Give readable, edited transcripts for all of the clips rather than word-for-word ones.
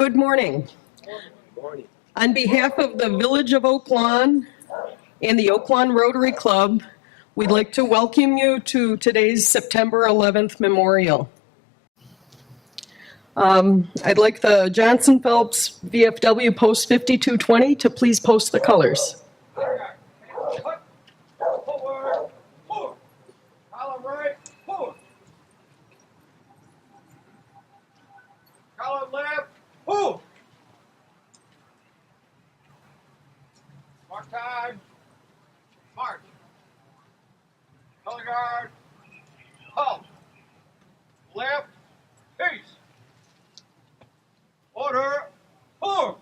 Good morning. On behalf of the Village of Oak Lawn and the Oak Lawn Rotary Club, we'd like to welcome you to today's September 11th memorial. I'd like the Johnson Phelps VFW Post 5220 to please post the colors. Column left, pull. Mark time. March. Color guard. Halt. Left. Peace. Order. Pull.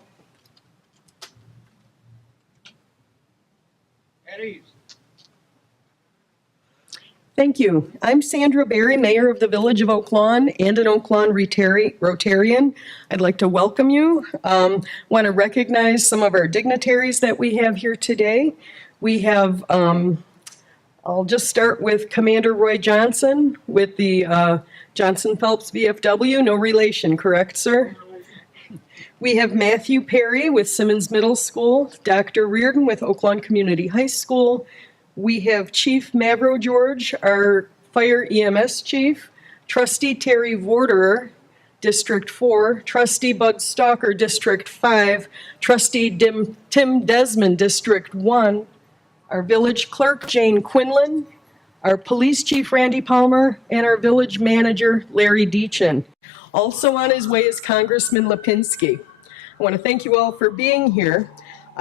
At ease. Thank you. I'm Sandra Berry, Mayor of the Village of Oak Lawn and an Oak Lawn Rotarian. I'd like to welcome you. Want to recognize some of our dignitaries that we have here today. We have, I'll just start with Commander Roy Johnson with the Johnson Phelps VFW. No relation, correct, sir? We have Matthew Perry with Simmons Middle School, Dr. Reardon with Oak Lawn Community High School. We have Chief Mavro George, our Fire EMS Chief, Trustee Terry Vorderer, District 4, Trustee Bud Stalker, District 5, Trustee Tim Desmond, District 1, our Village Clerk, Jane Quinlan, our Police Chief, Randy Palmer, and our Village Manager, Larry Deachin. Also on his way is Congressman Lipinski. I want to thank you all for being here.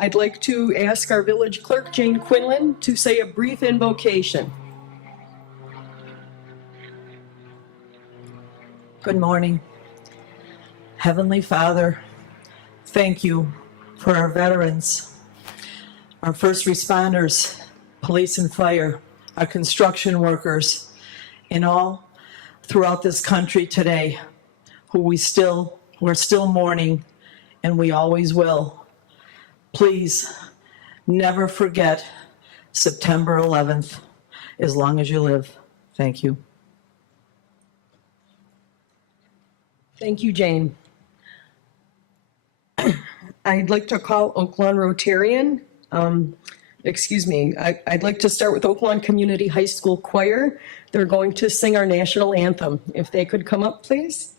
I'd like to ask our Village Clerk, Jane Quinlan, to say a brief invocation. Good morning. Heavenly Father, thank you for our veterans, our first responders, police and fire, our construction workers, and all throughout this country today, we're still mourning, and we always will. Please never forget September 11th as long as you live. Thank you. Thank you, Jane. I'd like to call Oak Lawn Rotarian. I'd like to start with Oak Lawn Community High School Choir. They're going to sing our national anthem. If they could come up, please.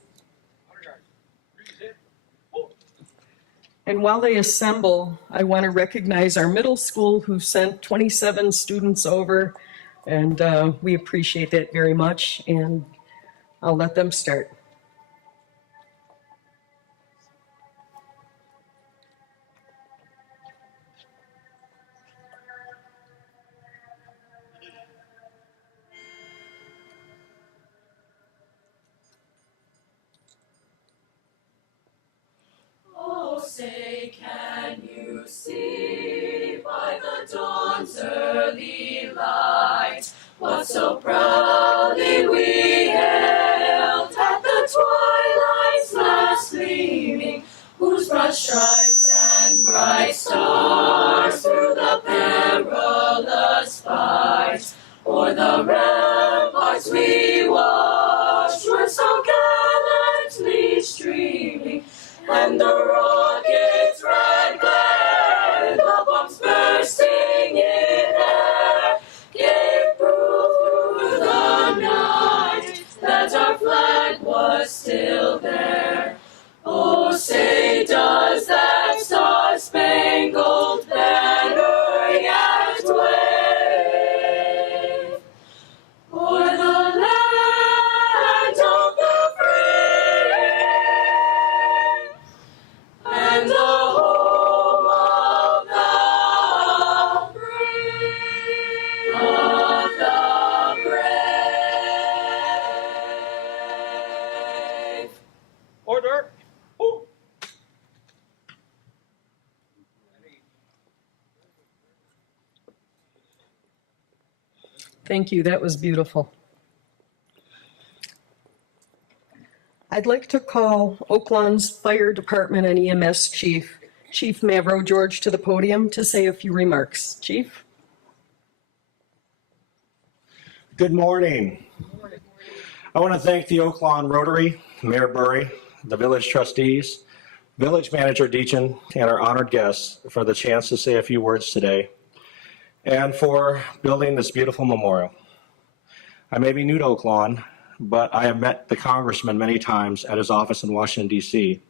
And while they assemble, I want to recognize our middle school who sent 27 students over, and we appreciate that very much, and I'll let them start. Say, can you see by the dawn's early light what so proudly we hailed at the twilight's last gleaming, whose broad stripes and bright stars through the perilous fight o'er the ramparts we watched were so gallantly streaming, and the rocket's red glare, the bombs bursting in air, gave proof through the night that our flag was still there. Oh, say, does that star-spangled banner yet wave o'er the land of the free and the home of the brave, of the brave. Order. Ooh. Thank you, that was beautiful. I'd like to call Oak Lawn's Fire Department and EMS Chief, Chief Mavro George, to the podium to say a few remarks. Chief? Good morning. I want to thank the Oak Lawn Rotary, Mayor Burry, the village trustees, Village Manager Deacon and our honored guests for the chance to say a few words today and for building this beautiful memorial. I may be new to Oak Lawn, but I have met the congressman many times at his office in Washington, D.C.,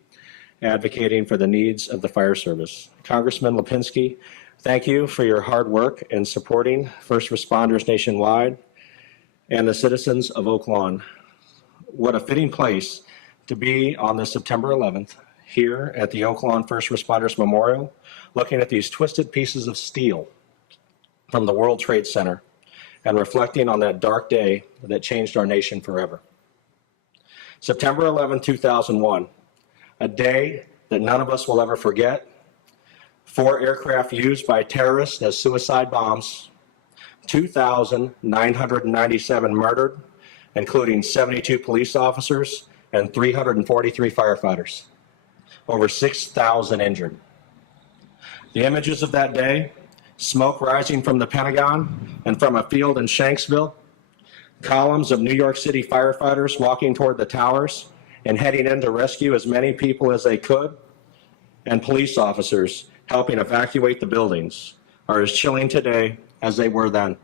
advocating for the needs of the fire service. Congressman Lipinski, thank you for your hard work in supporting first responders nationwide and the citizens of Oak Lawn. What a fitting place to be on this September 11th here at the Oak Lawn First Responders Memorial, looking at these twisted pieces of steel from the World Trade Center and reflecting on that dark day that changed our nation forever. September 11, 2001, a day that none of us will ever forget. 4 aircraft used by terrorists as suicide bombs, 2,997 murdered, including 72 police officers and 343 firefighters, over 6,000 injured. The images of that day, smoke rising from the Pentagon and from a field in Shanksville, columns of New York City firefighters walking toward the towers and heading in to rescue as many people as they could, and police officers helping evacuate the buildings, are as chilling today as they were then.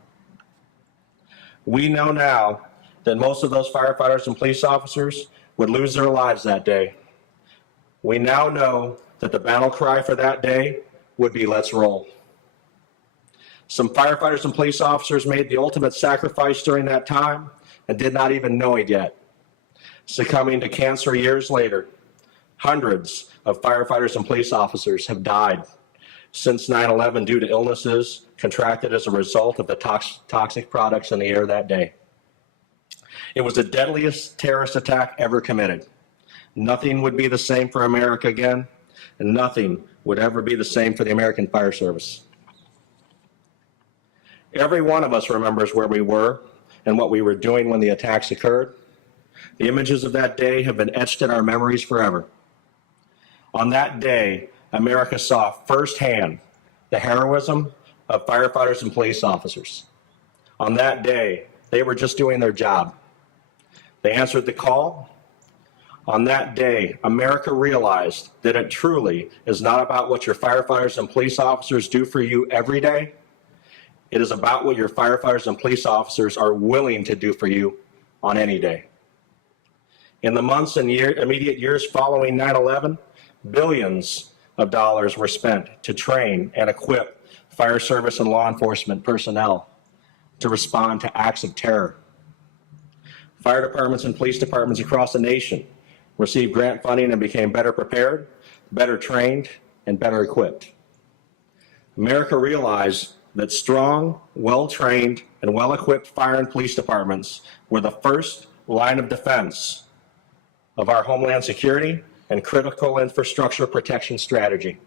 We know now that most of those firefighters and police officers would lose their lives that day. We now know that the battle cry for that day would be, "Let's roll." Some firefighters and police officers made the ultimate sacrifice during that time and did not even know it yet, succumbing to cancer years later. Hundreds of firefighters and police officers have died since 9/11 due to illnesses contracted as a result of the toxic products in the air that day. It was the deadliest terrorist attack ever committed. Nothing would be the same for America again, and nothing would ever be the same for the American Fire Service. Every one of us remembers where we were and what we were doing when the attacks occurred. The images of that day have been etched in our memories forever. On that day, America saw firsthand the heroism of firefighters and police officers. On that day, they were just doing their job. They answered the call. On that day, America realized that it truly is not about what your firefighters and police officers do for you every day. It is about what your firefighters and police officers are willing to do for you on any day. In the months and immediate years following 9/11, billions of dollars were spent to train and equip fire service and law enforcement personnel to respond to acts of terror. Fire departments and police departments across the nation received grant funding and became better prepared, better trained, and better equipped. America realized that strong, well-trained, and well-equipped fire and police departments were the first line of defense of our homeland security and critical infrastructure protection strategy.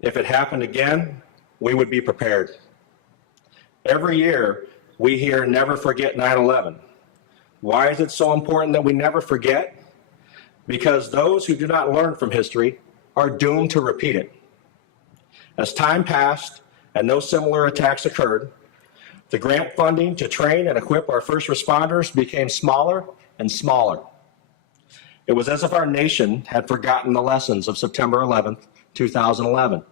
If it happened again, we would be prepared. Every year, we hear never forget 9/11. Why is it so important that we never forget? Because those who do not learn from history are doomed to repeat it. As time passed and no similar attacks occurred, the grant funding to train and equip our first responders became smaller and smaller. It was as if our nation had forgotten the lessons of September 11th, 2011.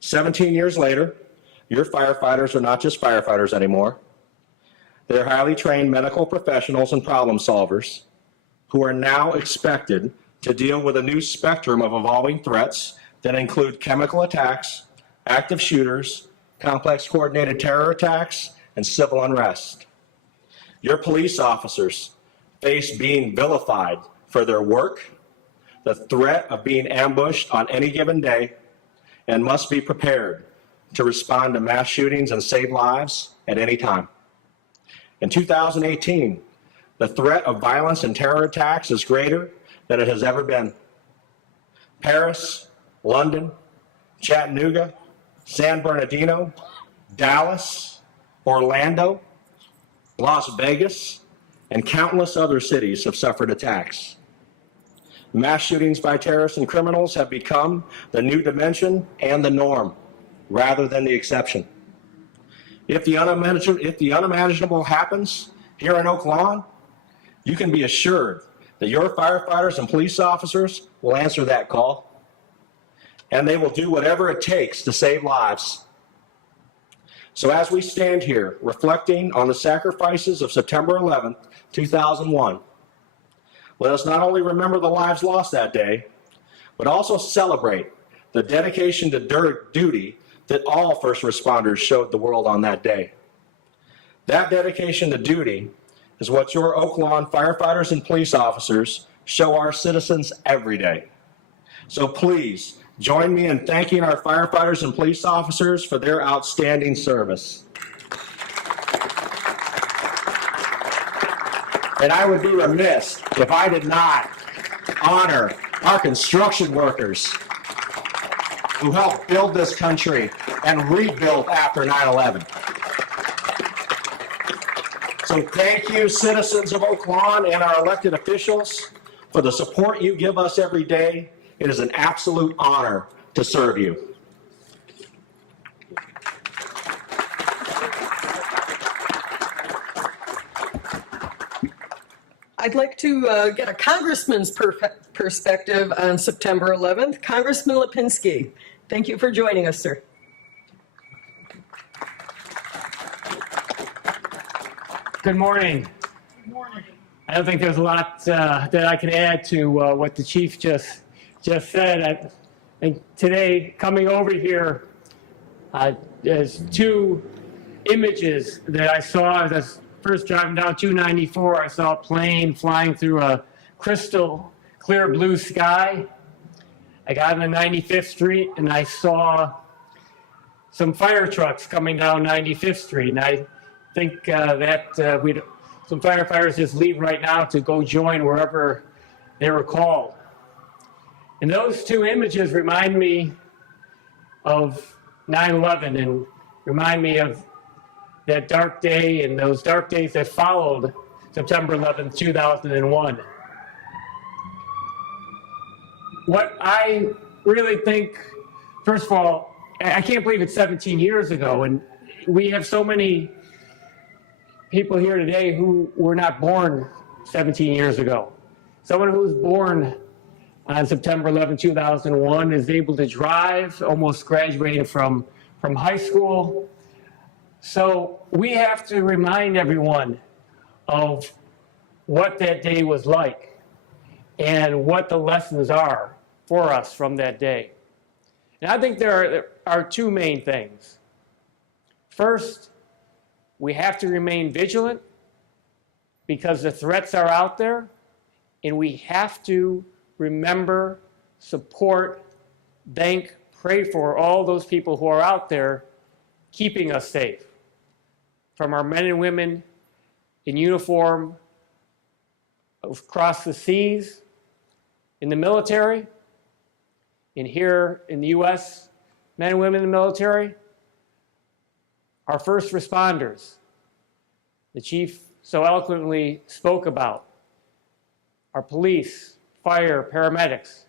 17 years later, your firefighters are not just firefighters anymore. They're highly trained medical professionals and problem solvers who are now expected to deal with a new spectrum of evolving threats that include chemical attacks, active shooters, complex coordinated terror attacks, and civil unrest. Your police officers face being vilified for their work, the threat of being ambushed on any given day, and must be prepared to respond to mass shootings and save lives at any time. In 2018, the threat of violence and terror attacks is greater than it has ever been. Paris, London, Chattanooga, San Bernardino, Dallas, Orlando, Las Vegas, and countless other cities have suffered attacks. Mass shootings by terrorists and criminals have become the new dimension and the norm, rather than the exception. If the unimaginable happens here in Oak Lawn, you can be assured that your firefighters and police officers will answer that call, and they will do whatever it takes to save lives. So as we stand here reflecting on the sacrifices of September 11th, 2001, let us not only remember the lives lost that day, but also celebrate the dedication to duty that all first responders showed the world on that day. That dedication to duty is what your Oak Lawn firefighters and police officers show our citizens every day. So please, join me in thanking our firefighters and police officers for their outstanding service. And I would be remiss if I did not honor our construction workers who helped build this country and rebuild after 9/11. So thank you, citizens of Oak Lawn and our elected officials, for the support you give us every day. It is an absolute honor to serve you. I'd like to get a congressman's perspective on September 11th. Congressman Lipinski, thank you for joining us, sir. Good morning. Good morning. I don't think there's a lot that I can add to what the chief just said. I think today, coming over here, there's two images that I saw as I was first driving down 294. I saw a plane flying through a crystal clear blue sky. I got on 95th Street and I saw some fire trucks coming down 95th Street, and I think that some firefighters just leave right now to go join wherever they were called. And those two images remind me of 9/11 and remind me of that dark day and those dark days that followed September 11th, 2001. What I really think, first of all, I can't believe it's 17 years ago, and we have so many people here today who were not born 17 years ago. Someone who was born on September 11, 2001 is able to drive, almost graduated from high school. So we have to remind everyone of what that day was like and what the lessons are for us from that day. And I think there are two main things. First, we have to remain vigilant because the threats are out there, and we have to remember, support, thank, pray for all those people who are out there keeping us safe. From our men and women in uniform across the seas, in the military, and here in the U.S., men and women in the military, our first responders, the chief so eloquently spoke about, our police, fire, paramedics.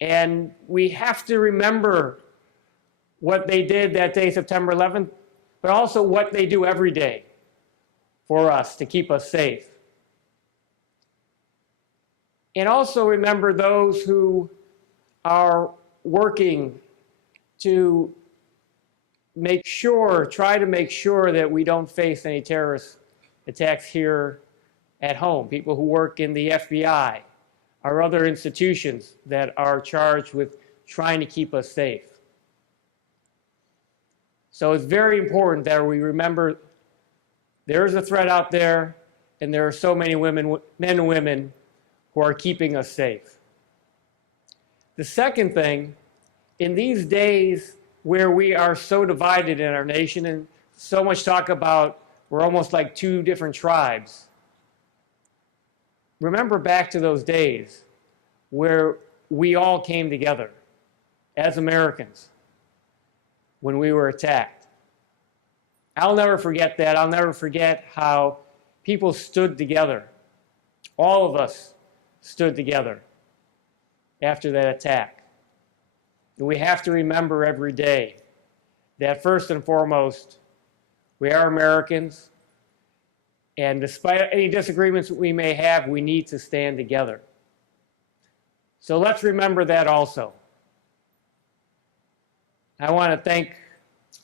And we have to remember what they did that day, September 11th, but also what they do every day for us to keep us safe. And also remember those who are working to try to make sure that we don't face any terrorist attacks here at home. People who work in the FBI or other institutions that are charged with trying to keep us safe. So it's very important that we remember there's a threat out there, and there are so many men and women who are keeping us safe. The second thing, in these days where we are so divided in our nation and so much talk about we're almost like two different tribes, remember back to those days where we all came together as Americans when we were attacked. I'll never forget that. I'll never forget how people stood together. All of us stood together after that attack. And we have to remember every day that first and foremost, we are Americans. And despite any disagreements that we may have, we need to stand together. So let's remember that also. I want to thank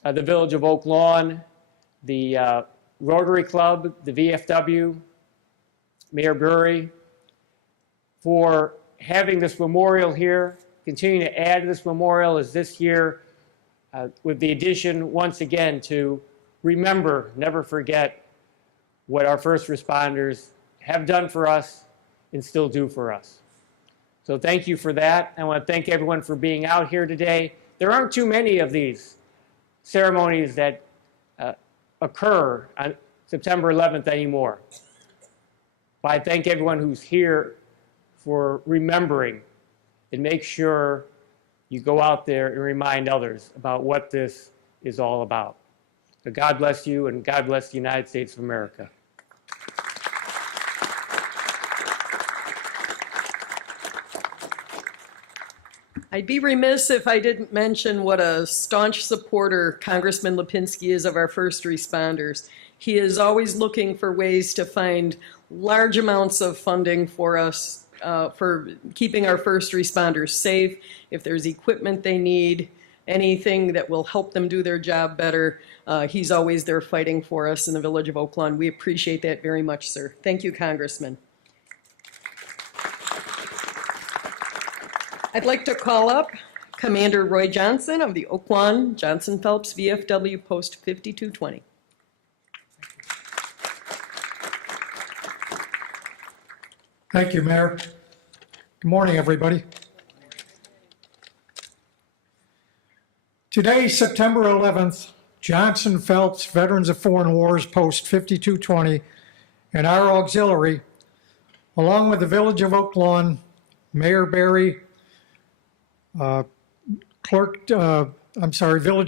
the Village of Oak Lawn, the Rotary Club, the VFW, Mayor Burry, for having this memorial here, continuing to add to this memorial as this year, with the addition, once again, to remember, never forget what our first responders have done for us and still do for us. So thank you for that. I want to thank everyone for being out here today. There aren't too many of these ceremonies that occur on September 11th anymore. But I thank everyone who's here for remembering, and make sure you go out there and remind others about what this is all about. So God bless you, and God bless the United States of America. I'd be remiss if I didn't mention what a staunch supporter Congressman Lipinski is of our first responders. He is always looking for ways to find large amounts of funding for us, for keeping our first responders safe. If there's equipment they need, anything that will help them do their job better, he's always there fighting for us in the Village of Oak Lawn. We appreciate that very much, sir. Thank you, Congressman. I'd like to call up Commander Roy Johnson of the Oak Lawn Johnson Phelps VFW Post 5220. Thank you, Mayor. Good morning, everybody. Today, September 11th, Johnson Phelps Veterans of Foreign Wars Post 5220 and our auxiliary, along with the Village of Oak Lawn, Mayor Barry, Village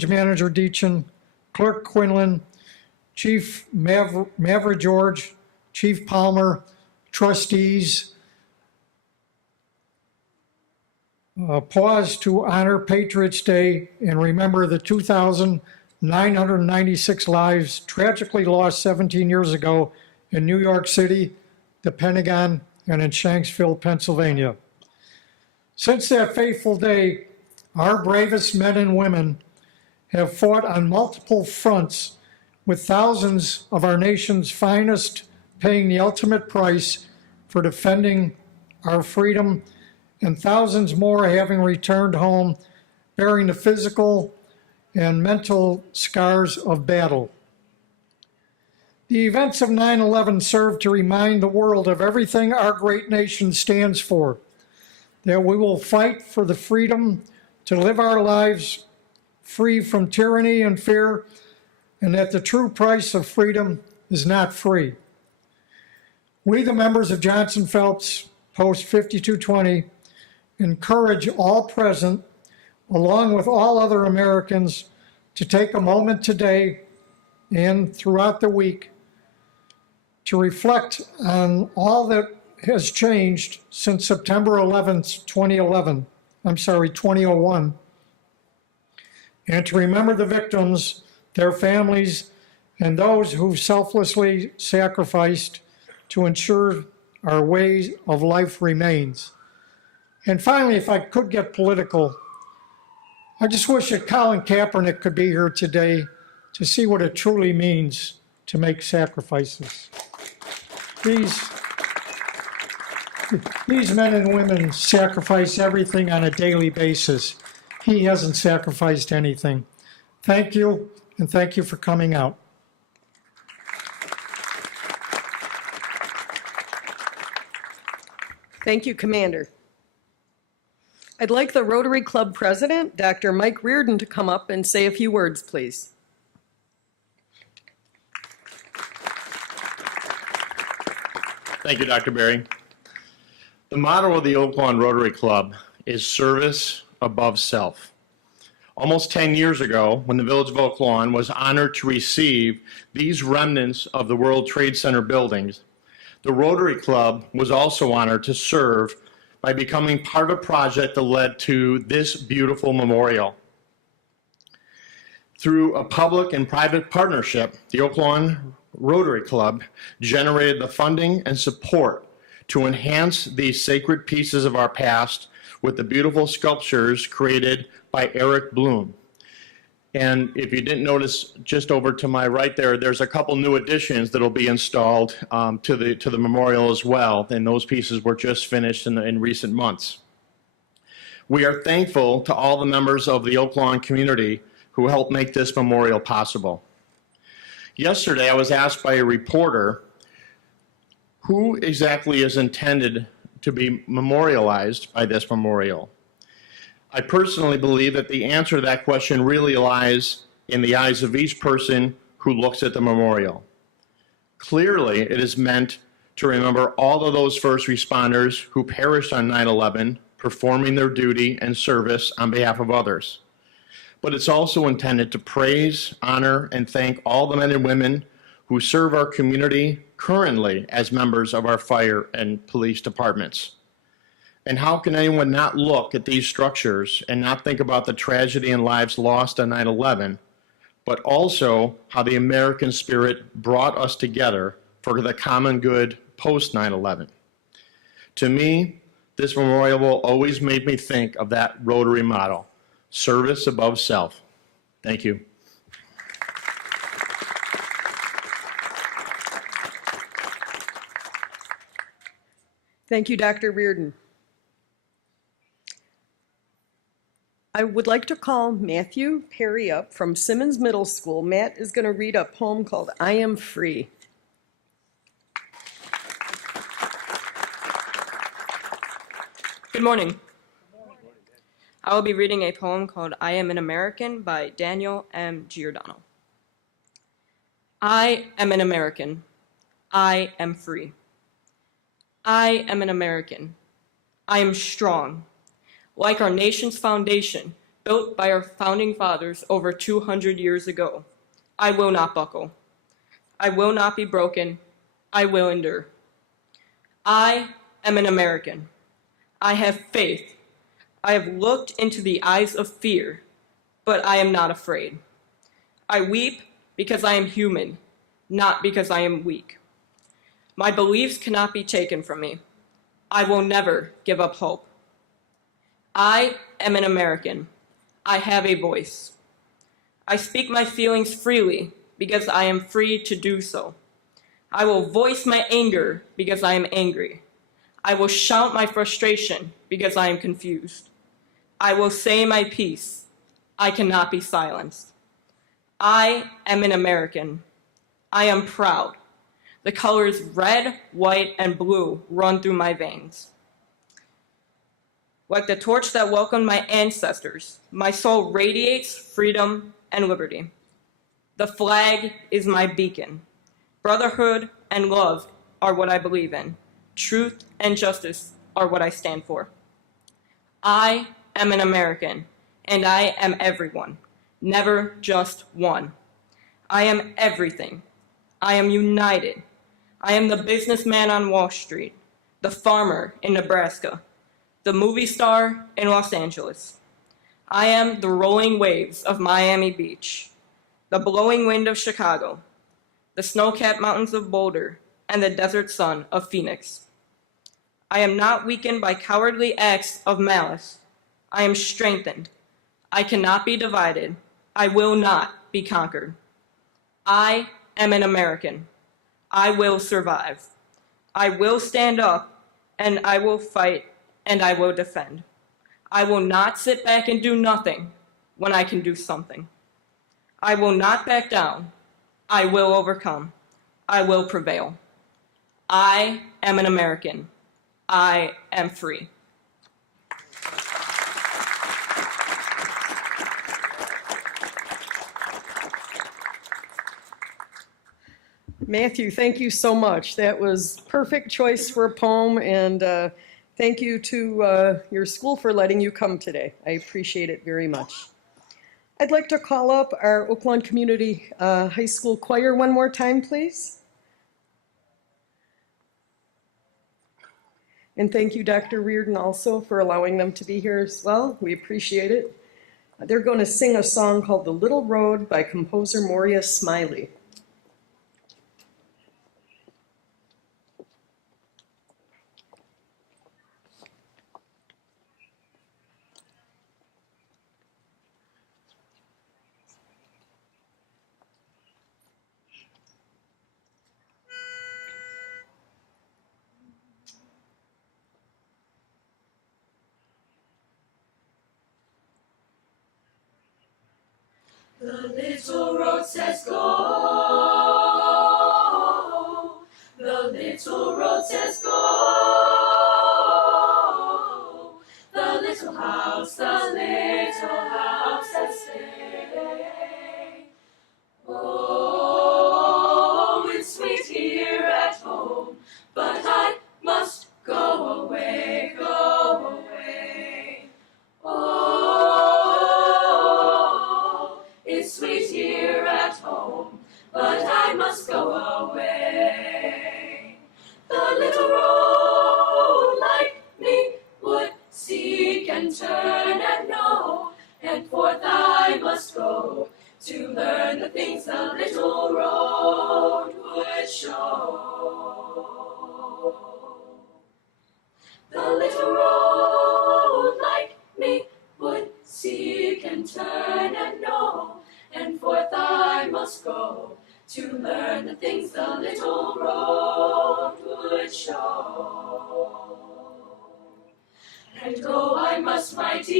Manager Deachin, Clerk Quinlan, Chief Mavra George, Chief Palmer, trustees, pause to honor Patriots Day and remember the 2,996 lives tragically lost 17 years ago in New York City, the Pentagon, and in Shanksville, Pennsylvania. Since that fateful day, our bravest men and women have fought on multiple fronts, with thousands of our nation's finest paying the ultimate price for defending our freedom, and thousands more having returned home bearing the physical and mental scars of battle. The events of 9/11 serve to remind the world of everything our great nation stands for, that we will fight for the freedom to live our lives free from tyranny and fear, and that the true price of freedom is not free. We, the members of Johnson Phelps Post 5220, encourage all present, along with all other Americans, to take a moment today and throughout the week to reflect on all that has changed since September 11th, 2001, and to remember the victims, their families, and those who selflessly sacrificed to ensure our way of life remains. And finally, if I could get political, I just wish that Colin Kaepernick could be here today to see what it truly means to make sacrifices. These men and women sacrifice everything on a daily basis. He hasn't sacrificed anything. Thank you, and thank you for coming out. Thank you, Commander. I'd like the Rotary Club President, Dr. Mike Reardon, to come up and say a few words, please. Thank you, Dr. Berry. The motto of the Oak Lawn Rotary Club is service above self. Almost 10 years ago, when the Village of Oak Lawn was honored to receive these remnants of the World Trade Center buildings, the Rotary Club was also honored to serve by becoming part of a project that led to this beautiful memorial. Through a public and private partnership, the Oaklawn Rotary Club generated the funding and support to enhance these sacred pieces of our past with the beautiful sculptures created by Eric Bloom. And if you didn't notice, just over to my right there, there's a couple new additions that'll be installed to the memorial as well. And those pieces were just finished in recent months. We are thankful to all the members of the Oaklawn community who helped make this memorial possible. Yesterday, I was asked by a reporter who exactly is intended to be memorialized by this memorial. I personally believe that the answer to that question really lies in the eyes of each person who looks at the memorial. Clearly, it is meant to remember all of those first responders who perished on 9/11, performing their duty and service on behalf of others. But it's also intended to praise, honor, and thank all the men and women who serve our community currently as members of our fire and police departments. And how can anyone not look at these structures and not think about the tragedy and lives lost on 9/11, but also how the American spirit brought us together for the common good post 9/11? To me, this memorial will always make me think of that Rotary motto, service above self. Thank you. Thank you, Dr. Reardon. I would like to call Matthew Perry up from Simmons Middle School. Matt is going to read a poem called I Am Free. Good morning. I will be reading a poem called I Am an American by Daniel M. Giordano. I am an American. I am free. I am an American. I am strong. Like our nation's foundation, built by our founding fathers over 200 years ago. I will not buckle. I will not be broken. I will endure. I am an American. I have faith. I have looked into the eyes of fear, but I am not afraid. I weep because I am human, not because I am weak. My beliefs cannot be taken from me. I will never give up hope. I am an American. I have a voice. I speak my feelings freely because I am free to do so. I will voice my anger because I am angry. I will shout my frustration because I am confused. I will say my piece. I cannot be silenced. I am an American. I am proud. The colors red, white, and blue run through my veins. Like the torch that welcomed my ancestors, my soul radiates freedom and liberty. The flag is my beacon. Brotherhood and love are what I believe in. Truth and justice are what I stand for. I am an American, and I am everyone, never just one. I am everything. I am united. I am the businessman on Wall Street, the farmer in Nebraska, the movie star in Los Angeles. I am the rolling waves of Miami Beach, the blowing wind of Chicago, the snow-capped mountains of Boulder, and the desert sun of Phoenix. I am not weakened by cowardly acts of malice. I am strengthened. I cannot be divided. I will not be conquered. I am an American. I will survive. I will stand up, and I will fight, and I will defend. I will not sit back and do nothing when I can do something. I will not back down. I will overcome. I will prevail. I am an American. I am free. Matthew, thank you so much. That was perfect choice for a poem, and thank you to your school for letting you come today. I appreciate it very much. I'd like to call up our Oaklawn Community High School Choir one more time, please. And thank you, Dr. Reardon, also for allowing them to be here as well. We appreciate it. They're going to sing a song called The Little Road by composer Moria Smiley. The little road says go. The little road says go. The little house says stay. Oh, it's sweet here at home, but I must go away, go away. Oh, it's sweet here at home, but I must go away. The little road like me would seek and turn and know, and forth I must go to learn the things the little road would show. The little road like me would seek and turn and know, and forth I must go to learn the things the little road would show. And go I must, my dears,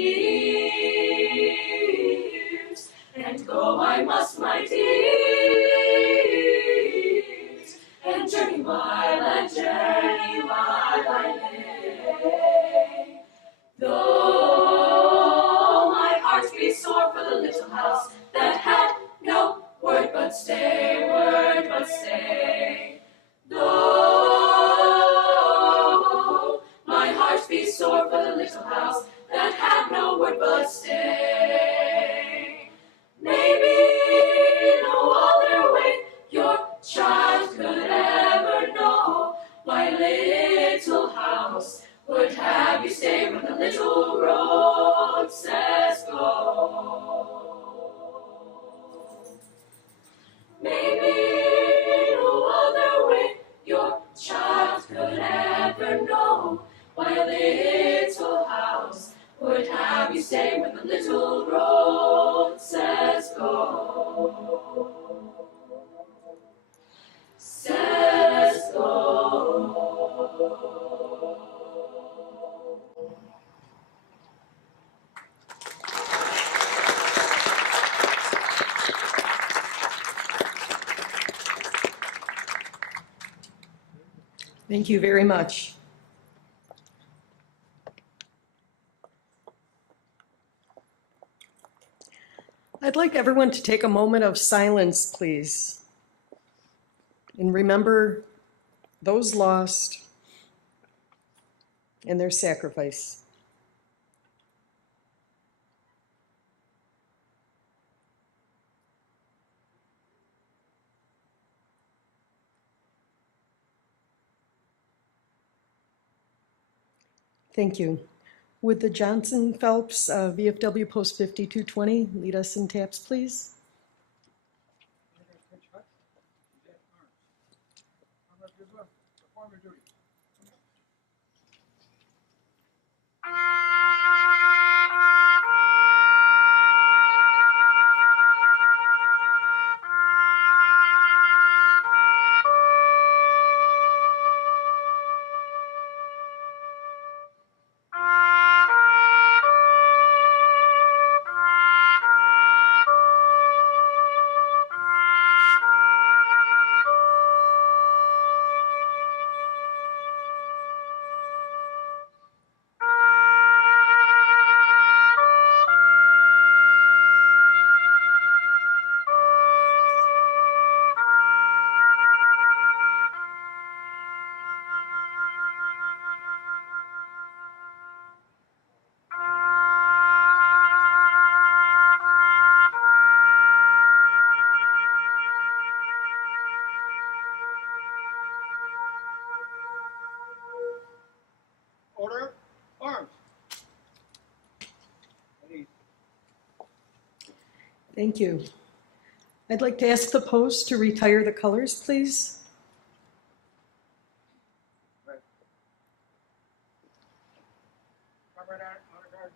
and go I must, my dears, and journey while I may. Though my heart be sore for the little house that had no word but stay, word but stay. Though my heart be sore for the little house that had no word but stay. Maybe no other way your child could ever know my little house would have you stay when the little road says go. Maybe no other way your child could ever know why a little house would have you stay when the little road says go. Says go. Thank you very much. I'd like everyone to take a moment of silence, please, and remember those lost and their sacrifice. Thank you. Would the Johnson Phelps VFW Post 5220 lead us in taps, please? Order. Arms. Ready. Thank you. I'd like to ask the post to retire the colors, please. Come right out, honor guard.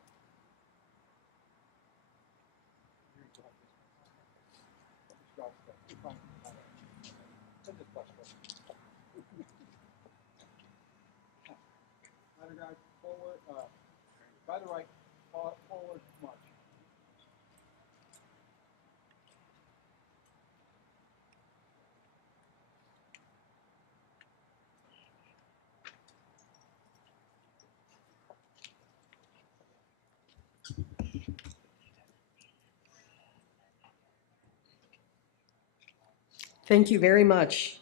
Honor guard, forward, by the right, forward, march. Thank you very much.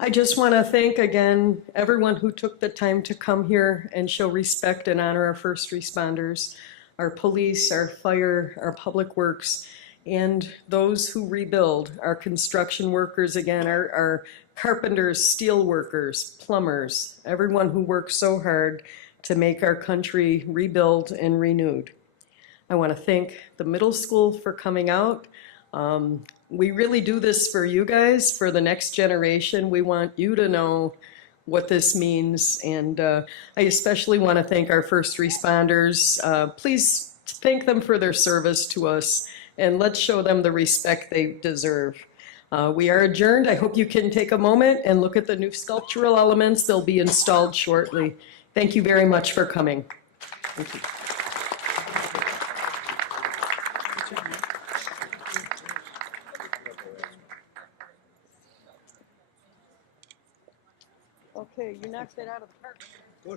I just want to thank again everyone who took the time to come here and show respect and honor our first responders, our police, our fire, our public works, and those who rebuild, our construction workers, again, our carpenters, steel workers, plumbers, everyone who works so hard to make our country rebuild and renewed. I want to thank the middle school for coming out. We really do this for you guys, for the next generation. We want you to know what this means. And I especially want to thank our first responders. Please thank them for their service to us, and let's show them the respect they deserve. We are adjourned. I hope you can take a moment and look at the new sculptural elements. They'll be installed shortly. Thank you very much for coming. Thank you. Okay, you knocked it out of the park.